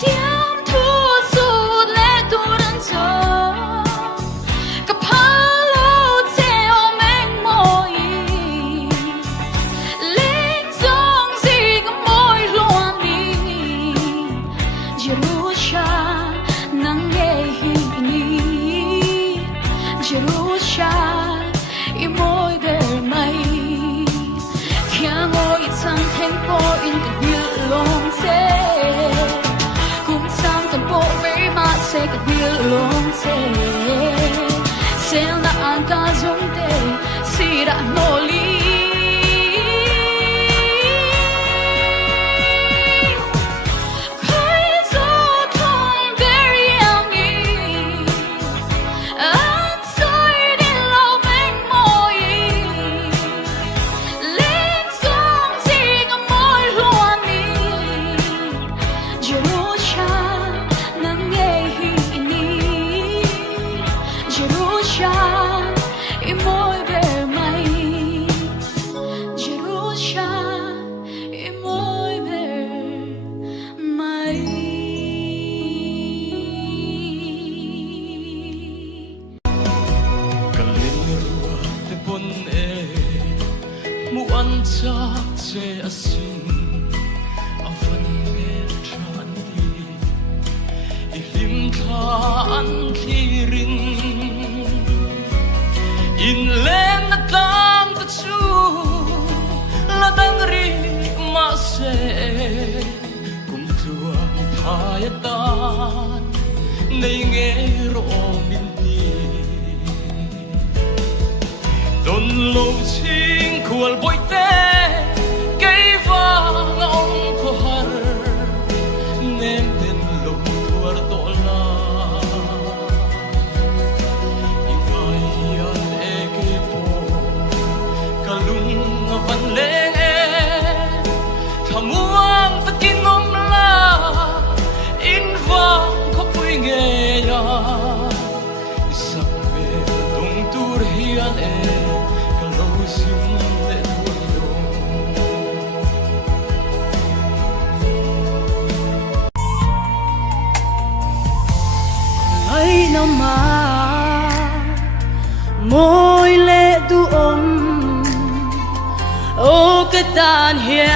Tiêm thu sụt lệ tu đơn gió cặp phá lô treo mênh môi linh dòng gì có môi loan đi Jerusha nang nghe hi ni Jerusha i môi đời mây khi ngồi chẳng thấy po in cái bill long thế cũng sang cái bộ với mà sẽ cái bill long thế sẽ là anh ta giống thế si đã nô ly chắc sẽ xin avan me tran đi ilim than khi rin in lên na tang ta chu la dang ri ma se kum tua mi thaya tan nei nghe ro min ti don lo ching khual boi te cây vàng ông có har nem den lo thuar to la ingai an e ke po kalung van leng e thamuang takin om la in vang ko pui nge ya isak be tung tur hian e mà môi lệ du ôm ô cái tàn hiền